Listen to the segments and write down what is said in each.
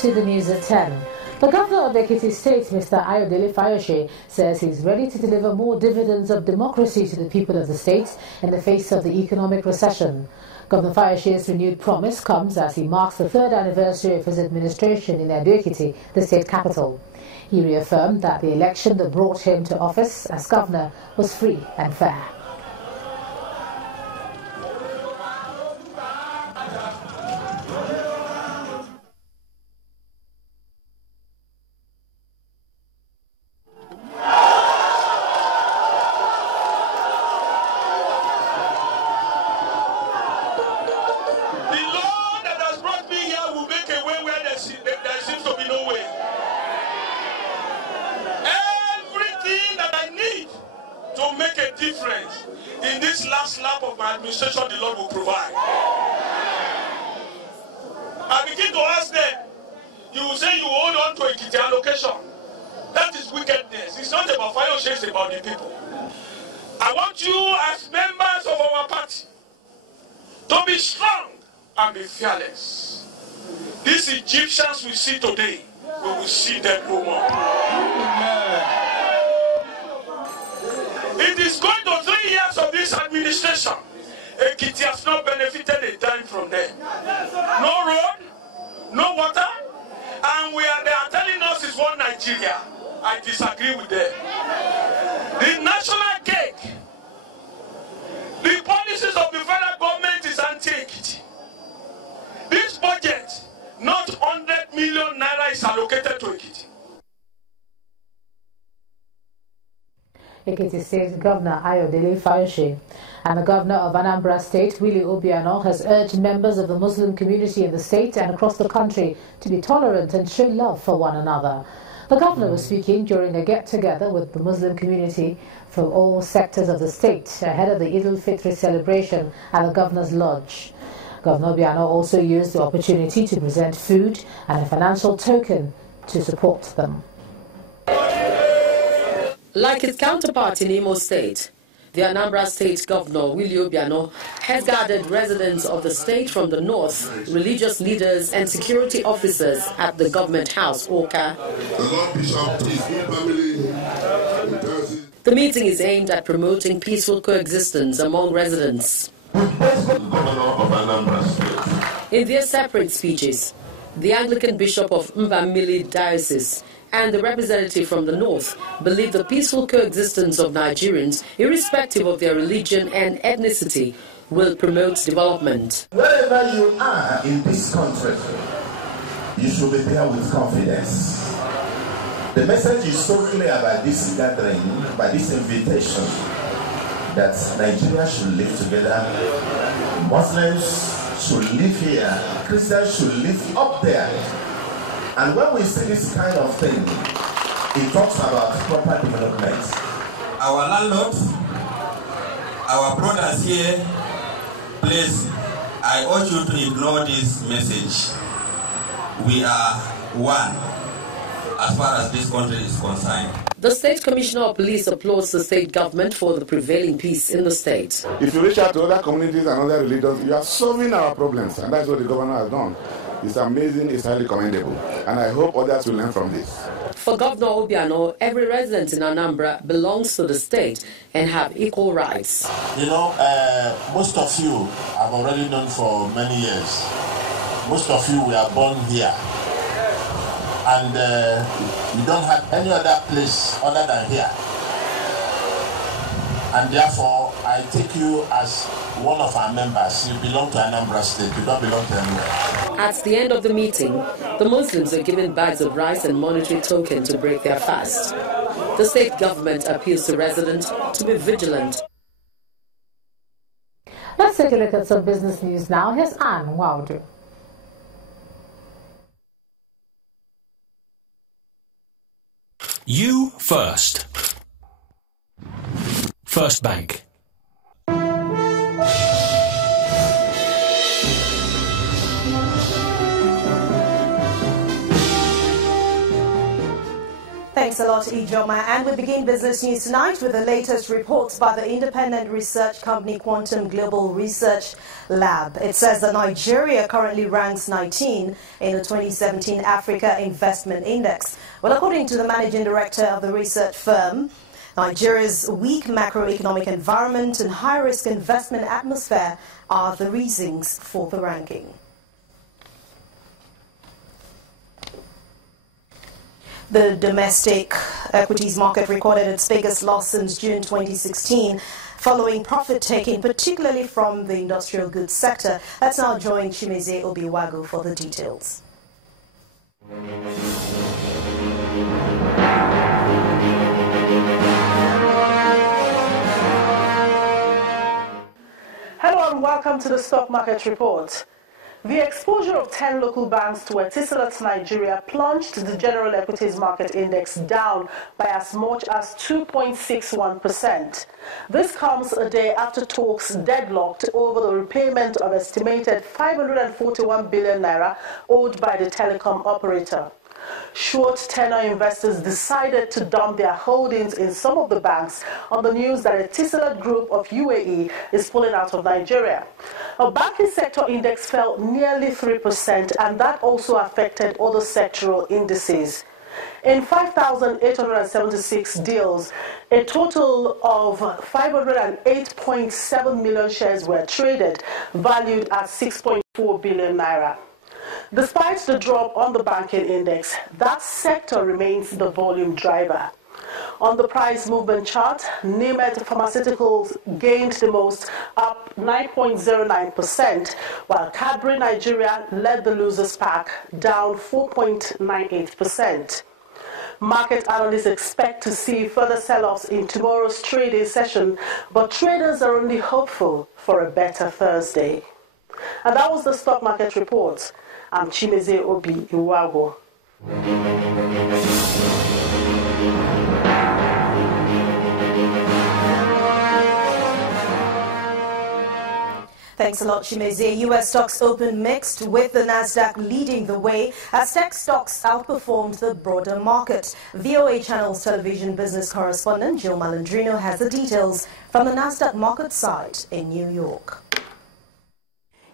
to the news at 10. The governor of Ekiti State, Mr. Ayodele Fayose, says he's ready to deliver more dividends of democracy to the people of the state in the face of the economic recession. Governor Fayose's renewed promise comes as he marks the third anniversary of his administration in Ekiti, the state capital. He reaffirmed that the election that brought him to office as governor was free and fair. To make a difference in this last lap of my administration, the Lord will provide. I begin to ask them, you will say you hold on to a Ekiti allocation. That is wickedness. It's not about Fayose, it's about the people. I want you as members of our party to be strong and be fearless. These Egyptians we see today, we will see them no more. Amen. It is going to 3 years of this administration. Ekiti has not benefited a dime from them. No road, no water, and they are telling us it's one Nigeria. I disagree with them. The national cake, the policies of the federal government is anti-Ekiti. This budget, not 100 million naira is allocated to Ekiti. Ekiti State Governor Ayodele Fayose and the Governor of Anambra State, Willie Obiano, has urged members of the Muslim community in the state and across the country to be tolerant and show love for one another. The Governor was speaking during a get-together with the Muslim community from all sectors of the state ahead of the Pt.3 celebration at the Governor's Lodge. Governor Obiano also used the opportunity to present food and a financial token to support them. Like its counterpart in Imo State, the Anambra State Governor, Willie Obiano, has gathered residents of the state from the north, religious leaders and security officers at the Government House, Oka. The meeting is aimed at promoting peaceful coexistence among residents. In their separate speeches, the Anglican Bishop of Mbamili Diocese and the representative from the north believe the peaceful coexistence of Nigerians, irrespective of their religion and ethnicity, will promote development. Wherever you are in this country, you should be there with confidence. The message is so clear by this gathering, by this invitation, that Nigeria should live together. Muslims should live here. Christians should live up there. And when we see this kind of thing, it talks about proper development. Our landlords, our brothers here, please, I urge you to ignore this message. We are one as far as this country is concerned. The State Commissioner of Police applauds the state government for the prevailing peace in the state. If you reach out to other communities and other religions, you are solving our problems, and that's what the governor has done. It's amazing, it's highly commendable, and I hope others will learn from this. For Governor Obiano, every resident in Anambra belongs to the state and have equal rights. You know, most of you I've already known for many years. Most of you were born here, and you don't have any other place other than here. And therefore, I take you as one of our members. You belong to Anambra State, you don't belong to anywhere. At the end of the meeting, the Muslims were given bags of rice and monetary token to break their fast. The state government appeals to residents to be vigilant. Let's take a look at some business news now. Here's Anne Waudu. You first. First Bank. Thanks a lot, Ijoma. And we begin business news tonight with the latest reports by the independent research company Quantum Global Research Lab. It says that Nigeria currently ranks 19 in the 2017 Africa Investment Index. Well, according to the managing director of the research firm, Nigeria's weak macroeconomic environment and high-risk investment atmosphere are the reasons for the ranking. The domestic equities market recorded its biggest loss since June 2016, following profit-taking, particularly from the industrial goods sector. Let's now join Chimeze Obiwagu for the details. Hello and welcome to the Stock Market Report. The exposure of 10 local banks to Etisalat Nigeria plunged the general equities market index down by as much as 2.61%. This comes a day after talks deadlocked over the repayment of estimated 541 billion naira owed by the telecom operator. Short tenor investors decided to dump their holdings in some of the banks on the news that a Etisalat group of UAE is pulling out of Nigeria. A banking sector index fell nearly 3%, and that also affected other sectoral indices. In 5,876 deals, a total of 508.7 million shares were traded, valued at 6.4 billion naira. Despite the drop on the banking index, that sector remains the volume driver. On the price movement chart, Nimet Pharmaceuticals gained the most, up 9.09%, while Cadbury Nigeria led the losers pack, down 4.98%. Market analysts expect to see further sell-offs in tomorrow's trading session, but traders are only hopeful for a better Thursday. And that was the Stock Market Report. I'm Chimeze Obiwagu. Thanks a lot, Chimeze. U.S. stocks opened mixed, with the Nasdaq leading the way as tech stocks outperformed the broader market. VOA Channel's television business correspondent Jill Malandrino has the details from the Nasdaq market site in New York.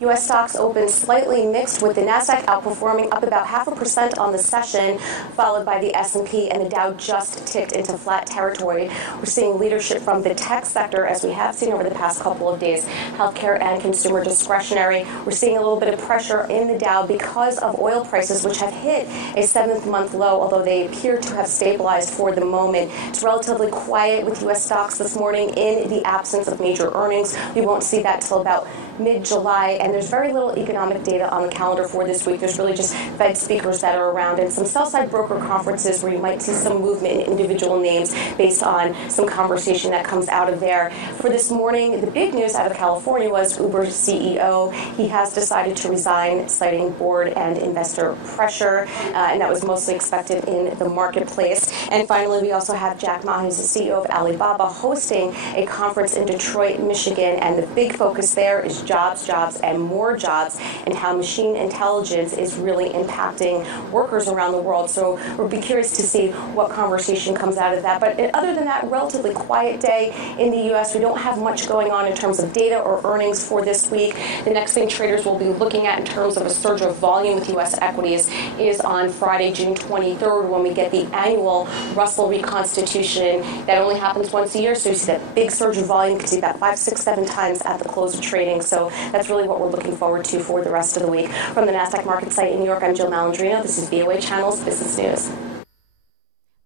U.S. stocks opened slightly mixed, with the Nasdaq outperforming up about 0.5% on the session, followed by the S&P, and the Dow just ticked into flat territory. We're seeing leadership from the tech sector, as we have seen over the past couple of days, healthcare and consumer discretionary. We're seeing a little bit of pressure in the Dow because of oil prices, which have hit a 7th-month low, although they appear to have stabilized for the moment. It's relatively quiet with U.S. stocks this morning in the absence of major earnings. We won't see that till about mid-July, and there's very little economic data on the calendar for this week. There's really just Fed speakers that are around and some sell-side broker conferences where you might see some movement in individual names based on some conversation that comes out of there. For this morning, the big news out of California was Uber's CEO. He has decided to resign, citing board and investor pressure, and that was mostly expected in the marketplace. And finally, we also have Jack Ma, who's the CEO of Alibaba, hosting a conference in Detroit, Michigan, and the big focus there is jobs, jobs, and more jobs, and how machine intelligence is really impacting workers around the world. So we'll be curious to see what conversation comes out of that. But other than that, relatively quiet day in the U.S. We don't have much going on in terms of data or earnings for this week. The next thing traders will be looking at in terms of a surge of volume with U.S. equities is on Friday, June 23rd, when we get the annual Russell reconstitution. That only happens once a year, so you see that big surge of volume. You can see that 5, 6, 7 times at the close of trading. So that's really what we're looking forward to for the rest of the week. From the Nasdaq market site in New York, I'm Jill Malandrino. This is VOA Channel's Business News.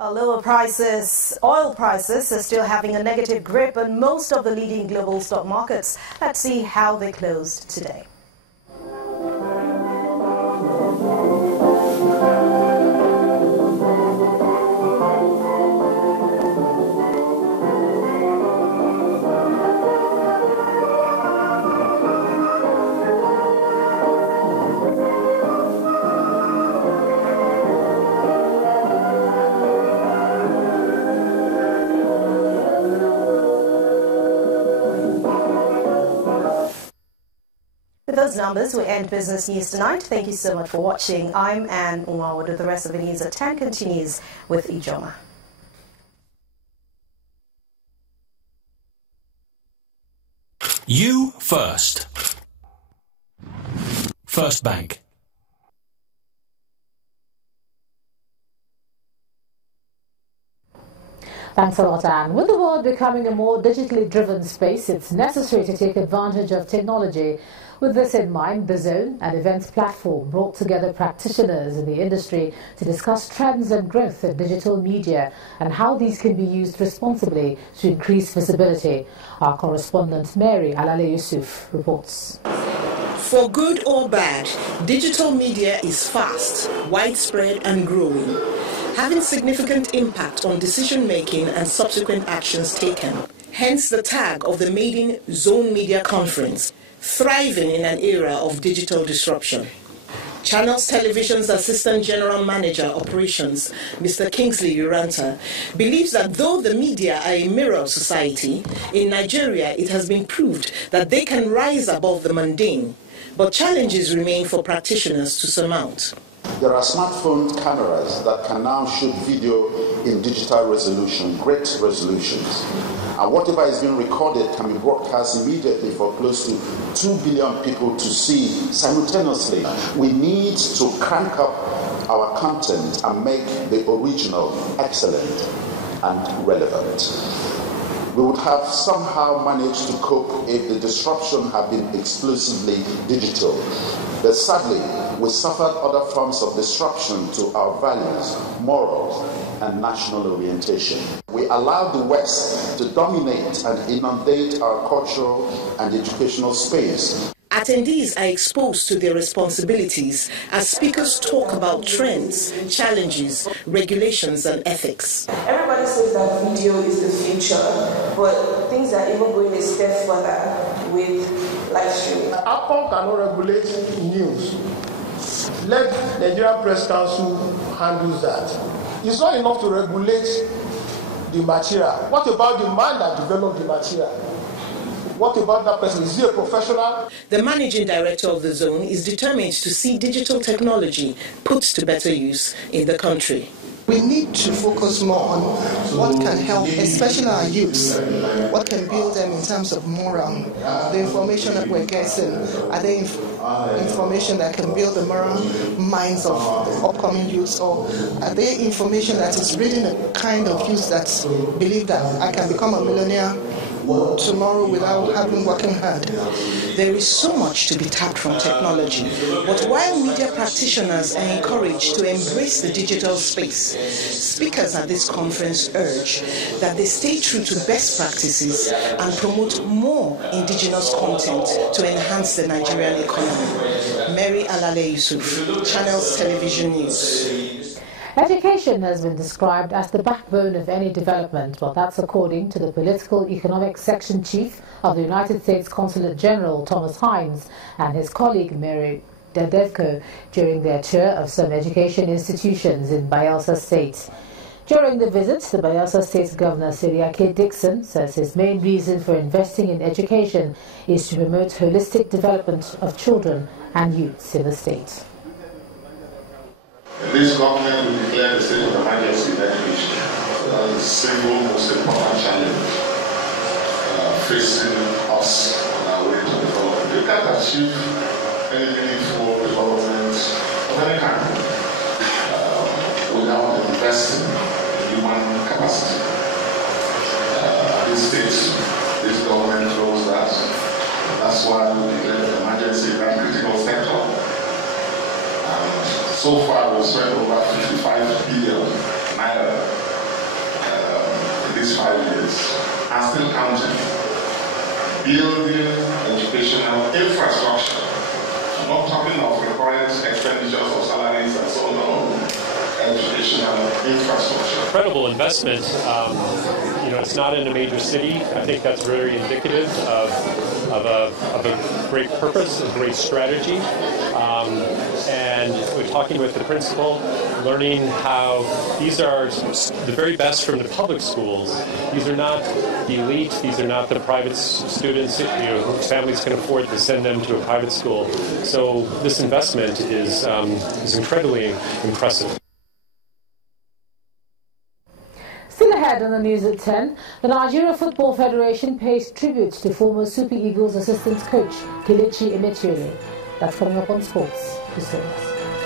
Lower prices, oil prices are still having a negative grip on most of the leading global stock markets. Let's see how they closed today. With those numbers, we end business news tonight. Thank you so much for watching. I'm Anne Umawodo. The rest of the news at 10 continues with Ijoma. You first. First Bank. Thanks a lot, Anne. With the world becoming a more digitally driven space, it's necessary to take advantage of technology. With this in mind, The Zone, an events platform, brought together practitioners in the industry to discuss trends and growth in digital media and how these can be used responsibly to increase visibility. Our correspondent Mary Alale Yusuf reports. For good or bad, digital media is fast, widespread and growing, having significant impact on decision-making and subsequent actions taken. Hence the tag of the maiden Zone Media Conference, thriving in an era of digital disruption. Channels Television's Assistant General Manager Operations, Mr. Kingsley Uranta, believes that though the media are a mirror of society, in Nigeria it has been proved that they can rise above the mundane, but challenges remain for practitioners to surmount. There are smartphone cameras that can now shoot video in digital resolution, great resolutions. And whatever is being recorded can be broadcast immediately for close to 2 billion people to see simultaneously. We need to crank up our content and make the original excellent and relevant. We would have somehow managed to cope if the disruption had been exclusively digital. But sadly, we suffered other forms of disruption to our values, morals, and national orientation. We allowed the West to dominate and inundate our cultural and educational space. Attendees are exposed to their responsibilities as speakers talk about trends, challenges, regulations, and ethics. Everybody says that video is the future, but things are even going a step further with live streaming. Apple cannot regulate news. Let the Nigerian Press Council handle that. It's not enough to regulate the material. What about the man that developed the material? What about that person? Is he a professional? The managing director of the Zone is determined to see digital technology put to better use in the country. We need to focus more on what can help, especially our youth, what can build them in terms of moral. The information that we're getting, are they information that can build the moral minds of upcoming youth, or are they information that is breeding a kind of youth that believe that I can become a millionaire tomorrow without having working hard? There is so much to be tapped from technology, but while media practitioners are encouraged to embrace the digital space, speakers at this conference urge that they stay true to best practices and promote more indigenous content to enhance the Nigerian economy. Mary Alale Yusuf, Channels Television News. Education has been described as the backbone of any development. Well, that's according to the Political Economic Section Chief of the United States Consulate General, Thomas Hines, and his colleague, Mary Dedevko, during their tour of some education institutions in Bayelsa State. During the visit, the Bayelsa State Governor, Seriake Dixon, says his main reason for investing in education is to promote holistic development of children and youths in the state. This government will declare the state of emergency in education as the single most important challenge facing us on our way to development. You can't achieve any meaningful development of any kind without investing in human capacity. At this stage, this government knows that. That's why we declare the emergency in that critical sector. So far, we've spent over 55 billion naira in these 5 years, and still counting. Building educational infrastructure. I'm not talking of recurrent expenditures of salaries and so on. Educational infrastructure. Incredible investment. It's not in a major city. I think that's very indicative of a great purpose, a great strategy. And we're talking with the principal, learning how these are the very best from the public schools. These are not the elite. These are not the private students. Families can afford to send them to a private school. So this investment is incredibly impressive. Still ahead on the news at 10, the Nigeria Football Federation pays tribute to former Super Eagles assistant coach Kelechi Emefiele. That's coming up on Sports. Please join us.